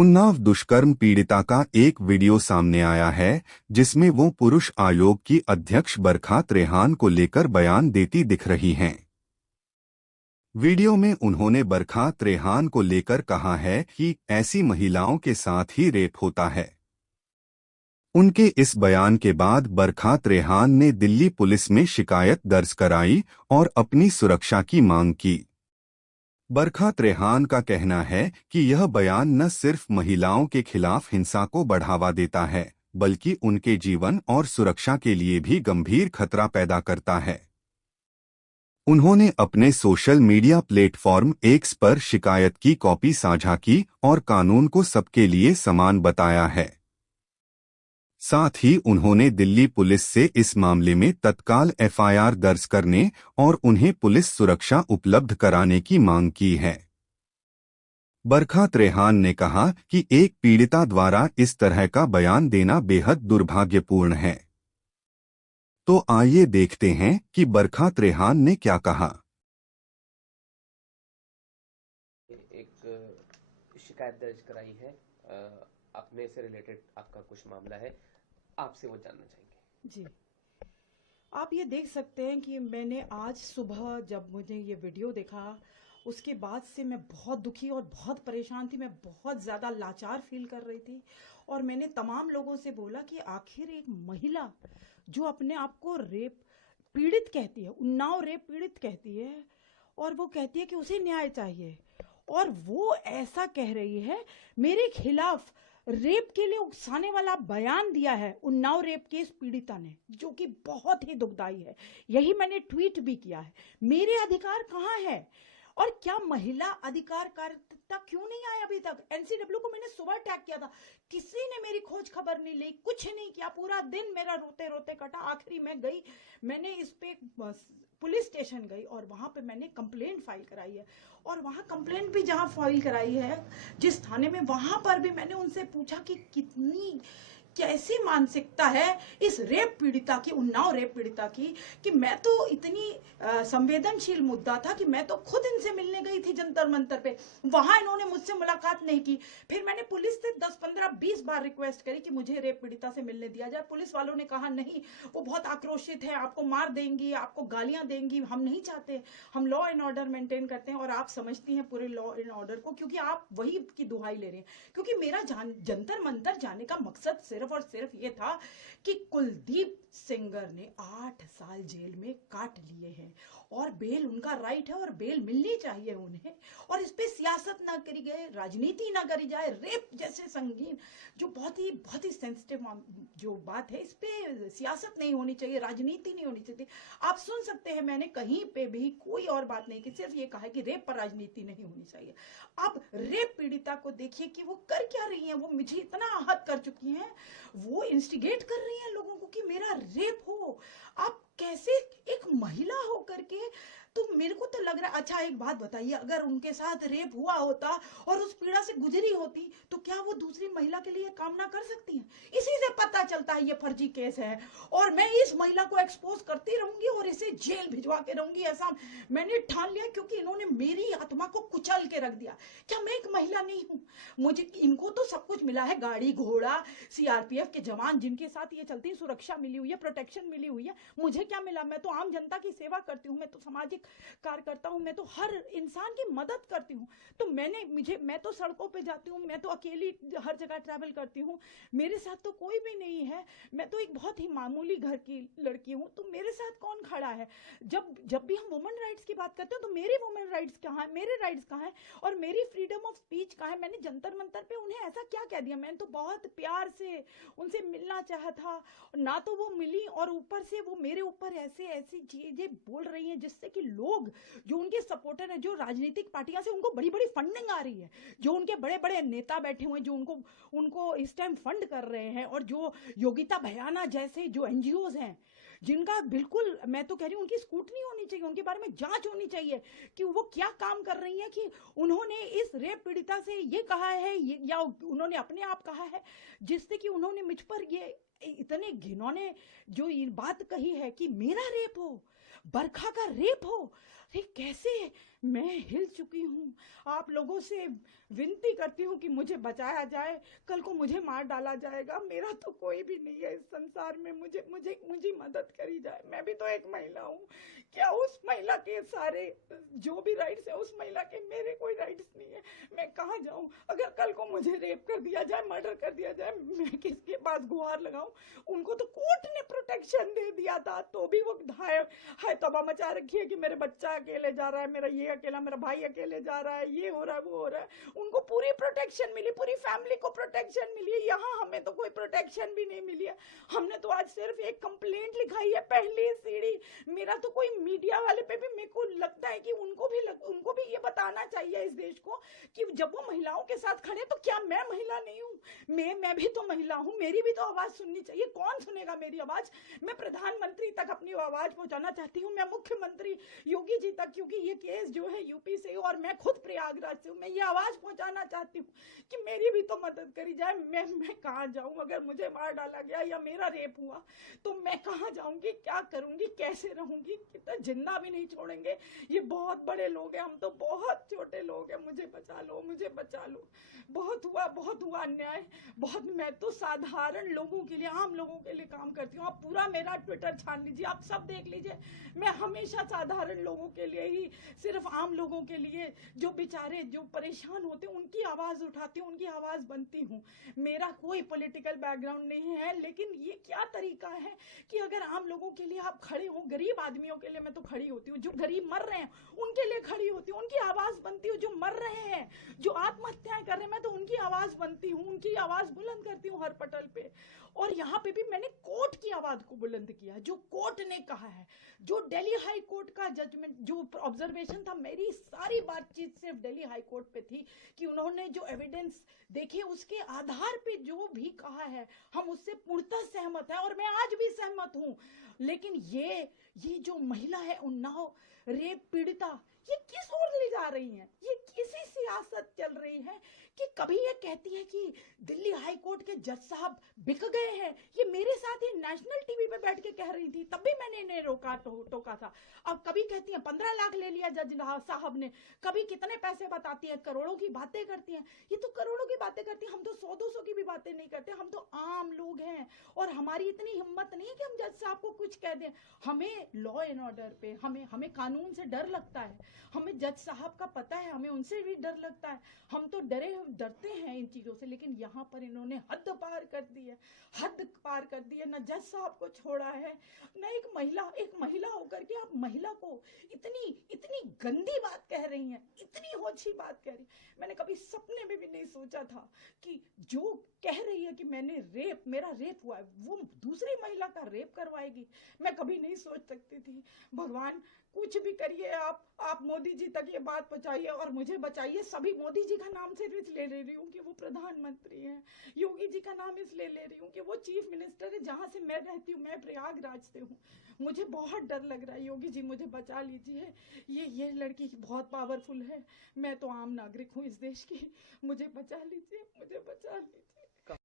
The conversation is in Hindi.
उन्नाव दुष्कर्म पीड़िता का एक वीडियो सामने आया है जिसमें वो पुरुष आयोग की अध्यक्ष बरखा त्रेहान को लेकर बयान देती दिख रही हैं। वीडियो में उन्होंने बरखा त्रेहान को लेकर कहा है कि ऐसी महिलाओं के साथ ही रेप होता है। उनके इस बयान के बाद बरखा त्रेहान ने दिल्ली पुलिस में शिकायत दर्ज कराई और अपनी सुरक्षा की मांग की। बरखा त्रेहान का कहना है कि यह बयान न सिर्फ महिलाओं के खिलाफ हिंसा को बढ़ावा देता है बल्कि उनके जीवन और सुरक्षा के लिए भी गंभीर खतरा पैदा करता है। उन्होंने अपने सोशल मीडिया प्लेटफॉर्म एक्स पर शिकायत की कॉपी साझा की और कानून को सबके लिए समान बताया है। साथ ही उन्होंने दिल्ली पुलिस से इस मामले में तत्काल एफआईआर दर्ज करने और उन्हें पुलिस सुरक्षा उपलब्ध कराने की मांग की है। बरखा त्रेहान ने कहा कि एक पीड़िता द्वारा इस तरह का बयान देना बेहद दुर्भाग्यपूर्ण है। तो आइए देखते हैं कि बरखा त्रेहान ने क्या कहा। एक शिकायत दर्ज कराई है, अपने से रिलेटेड आपका कुछ मामला है, आपसे वो जानना चाहेंगे। जी, आप ये देख सकते हैं कि मैंने आज सुबह जब मुझे ये वीडियो देखा उसके बाद से मैं बहुत दुखी और बहुत परेशान थी। मैं बहुत ज़्यादा लाचार फील कर रही थी और मैंने तमाम लोगों से बोला कि आखिर एक महिला जो अपने आप को रेप पीड़ित कहती है, उन्नाव रेप पीड़ित कहती है, और वो कहती है कि उसे न्याय चाहिए, और वो ऐसा कह रही है मेरे खिलाफ रेप के लिए उकसाने वाला बयान दिया है उन्नाव रेप केस पीड़िता ने, जो कि बहुत ही दुखदाई है। यही मैंने ट्वीट भी किया है। मेरे अधिकार कहाँ है और क्या महिला अधिकार कार्यकर्ता क्यों नहीं आए अभी तक? एनसीडब्ल्यू को मैंने सुबह टैग किया था, किसी ने मेरी खोज खबर नहीं ली, कुछ नहीं किया। पूरा दिन मेरा रोते रोते कटा। आखिरी मैं गई, मैंने इस पे पुलिस स्टेशन गई और वहां पे मैंने कंप्लेंट फाइल कराई है। और वहां कंप्लेंट भी जहां फाइल कराई है जिस थाने में, वहां पर भी मैंने उनसे पूछा कि कितनी कैसी मानसिकता है इस रेप पीड़िता की, उन्नाव रेप पीड़िता की, कि मैं तो इतनी संवेदनशील मुद्दा था कि मैं तो खुद इनसे मिलने गई थी जंतर मंतर पे, वहां इन्होंने मुझसे मुलाकात नहीं की। फिर मैंने पुलिस से 10 15 20 बार रिक्वेस्ट करी कि मुझे रेप पीड़िता से मिलने दिया जाए। पुलिस वालों ने कहा नहीं, वो बहुत आक्रोशित है, आपको मार देंगी, आपको गालियां देंगी, हम नहीं चाहते, हम लॉ एंड ऑर्डर मेंटेन करते हैं। और आप समझती हैं पूरे लॉ एंड ऑर्डर को, क्योंकि आप वही की दुहाई ले रहे हैं। क्योंकि मेरा जंतर मंतर जाने का मकसद सिर्फ और सिर्फ ये था कि कुलदीप सेंगर ने 8 साल जेल में काट लिए हैं और बेल उनका राइट है और बेल मिलनी चाहिए उन्हें। और इस पे सियासत ना करी गए, राजनीति ना करी जाए। रेप जैसे संगीन, जो बहुत ही सेंसिटिव जो बात है, इस पे सियासत नहीं होनी चाहिए, राजनीति नहीं होनी चाहिए। आप सुन सकते हैं, मैंने कहीं पे भी कोई और बात नहीं की, सिर्फ ये कहा कि रेप पर राजनीति नहीं होनी चाहिए। आप रेप पीड़िता को देखिए कि वो कर क्या रही है। वो मुझे इतना आहत कर चुकी हैं, वो इंस्टिगेट कर रही हैं लोगों को कि मेरा रेप हो। आप कैसे एक महिला हो करके, तो मेरे को तो लग रहा है, अच्छा एक बात बताइए, अगर उनके साथ रेप हुआ होता और उस पीड़ा से गुजरी होती तो क्या वो दूसरी महिला के लिए काम ना कर सकती हैं? इसी से पता चलता है ये फर्जी केस है। और मैं इस महिला को एक्सपोज करती रहूंगी और इसे जेल भिजवा के रहूंगी, ऐसा मैंने ठान लिया, क्योंकि इन्होंने मेरी आत्मा को कुचल के रख दिया। क्या मैं एक महिला नहीं हूं? मुझे, इनको तो सब कुछ मिला है, गाड़ी घोड़ा, सीआरपीएफ के जवान जिनके साथ ये चलती, सुरक्षा मिली हुई है, प्रोटेक्शन मिली हुई है। मुझे क्या मिला? मैं तो आम जनता की सेवा करती हूँ, मैं तो सामाजिक कार्यकर्ता हूँ, मैं तो हर इंसान की मदद करती हूँ। तो मैं तो सड़कों पे जाती हूँ, मैं तो अकेली हर जगह ट्रैवल करती हूँ, मेरे साथ तो कोई भी नहीं है। मैं तो एक बहुत ही मामूली घर की लड़की हूँ, तो मेरे साथ कौन खड़ा है? जब भी हम वुमेन राइट्स की बात करते हैं तो मेरे वुमेन राइट्स कहाँ है, मेरे राइट्स कहाँ है, और मेरी फ्रीडम ऑफ स्पीच कहाँ है? मैंने जंतर मंतर पे उन्हें ऐसा क्या कह दिया? मैंने तो बहुत प्यार से उनसे मिलना चाहा था, ना तो वो मिली, और ऊपर से वो मेरे ऊपर ऐसे ऐसी चीजें बोल रही हैं जिससे कि लोग जो उनके सपोर्टर हैं, जो राजनीतिक पार्टियां से उनको बड़ी बड़ी फंडिंग आ रही है, जो उनके बड़े बड़े नेता बैठे हुए हैं, जो उनको इस टाइम फंड कर रहे हैं, और जो योगिता भयाना जैसे जो एनजीओज हैं, जिनका बिल्कुल, मैं तो कह रही हूँ, उनकी स्क्रूटनी होनी चाहिए, उनके बारे में जांच होनी चाहिए कि वो क्या काम कर रही है, कि उन्होंने इस रेप पीड़िता से ये कहा है या उन्होंने अपने आप कहा है, जिससे कि उन्होंने मुझ पर ये इतने घिनौने जो ये बात कही है कि मेरा रेप हो, बरखा का रेप हो। अरे कैसे, मैं हिल चुकी हूँ। आप लोगों से विनती करती हूँ कि मुझे बचाया जाए, कल को मुझे मार डाला जाएगा। मेरा तो कोई भी नहीं है इस संसार में, मुझे मुझे मुझे मदद करी जाए। मैं भी तो एक महिला हूँ। क्या उस महिला के सारे जो भी राइट्स है उस महिला के मेरे कोई राइट्स नहीं है? मैं कहाँ जाऊँ? अगर कल को मुझे रेप कर दिया जाए, मर्डर कर दिया जाए, मैं किसके पास गुहार लगाऊं? उनको तो कोर्ट ने प्रोटेक्शन दे दिया था, तो भी वो हाय तबाह मचा रखी है कि मेरे बच्चा अकेले जा रहा है, मेरा ये अकेला, मेरा भाई अकेले जा रहा है, ये हो रहा है, वो हो रहा है। उनको पूरी प्रोटेक्शन मिली, पूरी फैमिली को प्रोटेक्शन मिली है। यहाँ हमें तो कोई प्रोटेक्शन भी नहीं मिली है। हमने तो आज सिर्फ एक कंप्लेंट लिखाई है, पहली सीढ़ी। मेरा तो कोई मीडिया वाले पे भी मेरे को लगता है कि उनको भी ये बताना चाहिए इस देश को कि जब वो महिलाओं के साथ खड़े तो क्या मैं महिला नहीं हूँ? मैं भी तो महिला हूँ, मेरी भी तो आवाज सुननी चाहिए। कौन सुनेगा मेरी आवाज? मैं प्रधानमंत्री तक अपनी आवाज पहुंचाना चाहती हूँ, मैं मुख्यमंत्री योगी जी तक, क्योंकि ये केस जो है यूपी से और मैं खुद प्रयागराज से हूँ। मैं ये आवाज पहुंचाना चाहती हूँ कि मेरी भी तो मदद करी जाए। मैं कहाँ जाऊँ? अगर मुझे मार डाला गया या मेरा रेप हुआ तो मैं कहाँ जाऊंगी, क्या करूंगी, कैसे रहूंगी? कितना जिंदा भी नहीं छोड़ेंगे। ये बहुत बड़े लोग हैं, हम तो बहुत छोटे लोग हैं। मुझे बचा लो, मुझे बचा लो। बहुत हुआ अन्याय, बहुत। मैं तो साधारण लोगों के लिए, आम लोगों के लिए काम करती हूँ। आप पूरा मेरा ट्विटर छान लीजिए, आप सब देख लीजिए। मैं हमेशा साधारण लोगों के लिए ही, सिर्फ आम लोगों के लिए, जो बेचारे जो परेशान होते हैं उनकी आवाज उठाती हूँ, उनकी आवाज बनती हूँ। मेरा कोई पॉलिटिकल बैकग्राउंड नहीं है, लेकिन ये क्या तरीका है कि अगर आम लोगों के लिए आप खड़े हो, गरीब आदमियों के लिए मैं तो खड़ी होती हूँ, जो गरीब मर रहे हैं उनके लिए खड़ी होती हूँ, उनकी आवाज बनती हूँ। जो मर रहे हैं, जो आत्महत्याएं कर रहे हैं, मैं तो उनकी आवाज बनती हूँ, उनकी आवाज बुलंद करती हूँ हर पटल पे। और यहाँ पे भी मैंने कोर्ट की आवाज को बुलंद किया, जो कोर्ट ने कहा है, जो दिल्ली हाई कोर्ट का जजमेंट, जो ऑब्जर्वेशन था। मेरी सारी बातचीत सिर्फ दिल्ली हाई कोर्ट पे थी कि उन्होंने जो एविडेंस देखे उसके आधार पे जो भी कहा है हम उससे पूर्णतः सहमत है, और मैं आज भी सहमत हूं। लेकिन ये जो महिला है उन्नाव रेप पीड़िता, ये किस ओर ले जा रही है? ये किसी सियासत चल रही है कि कभी ये कहती है कि दिल्ली हाई कोर्ट के जज साहब बिक गए हैं। ये मेरे साथ ही नेशनल टीवी पे बैठ के कह रही थी, तब भी मैंने इन्हें टोका था। अब कभी कहती है 15 लाख ले लिया जज साहब ने, कभी कितने पैसे बताती है, करोड़ों की बातें करती हैं। ये तो करोड़ों की बातें करती है, हम तो 100-200 की भी बातें नहीं करते। हम तो आम लोग हैं और हमारी इतनी हिम्मत नहीं है कि हम जज साहब को कुछ कह दें। हमें लॉ एंड ऑर्डर पे, हमें कानून से डर लगता है, हमें जज साहब का पता है, हमें उनसे भी डर लगता है। हम तो डरते हैं इन चीजों से। लेकिन यहाँ पर इन्होंने हद पार कर दी है, हद पार कर दी है। न जज साहब को छोड़ा है, न एक महिला होकर के आप महिला को इतनी गंदी बात कह रही हैं, इतनी ओछी बात कह रही। मैंने कभी सपने में भी नहीं सोचा था कि जो कह रही है कि मेरा रेप हुआ है, वो दूसरी महिला का रेप करवाएगी। मैं कभी नहीं सोच सकती थी। भगवान कुछ भी करिए, आप मोदी जी तक ये बात पहुंचाइए और मुझे बचाइए। सभी मोदी जी का नाम सिर्फ इसलिए ले रही हूँ कि वो प्रधानमंत्री हैं, योगी जी का नाम इसलिए ले रही हूँ कि वो चीफ मिनिस्टर है जहां से मैं रहती हूँ। मैं प्रयागराज से हूँ, मुझे बहुत डर लग रहा है। योगी जी मुझे बचा लीजिए, ये लड़की बहुत पावरफुल है। मैं तो आम नागरिक हूँ इस देश की, मुझे बचा लीजिए, मुझे बचा लीजिए।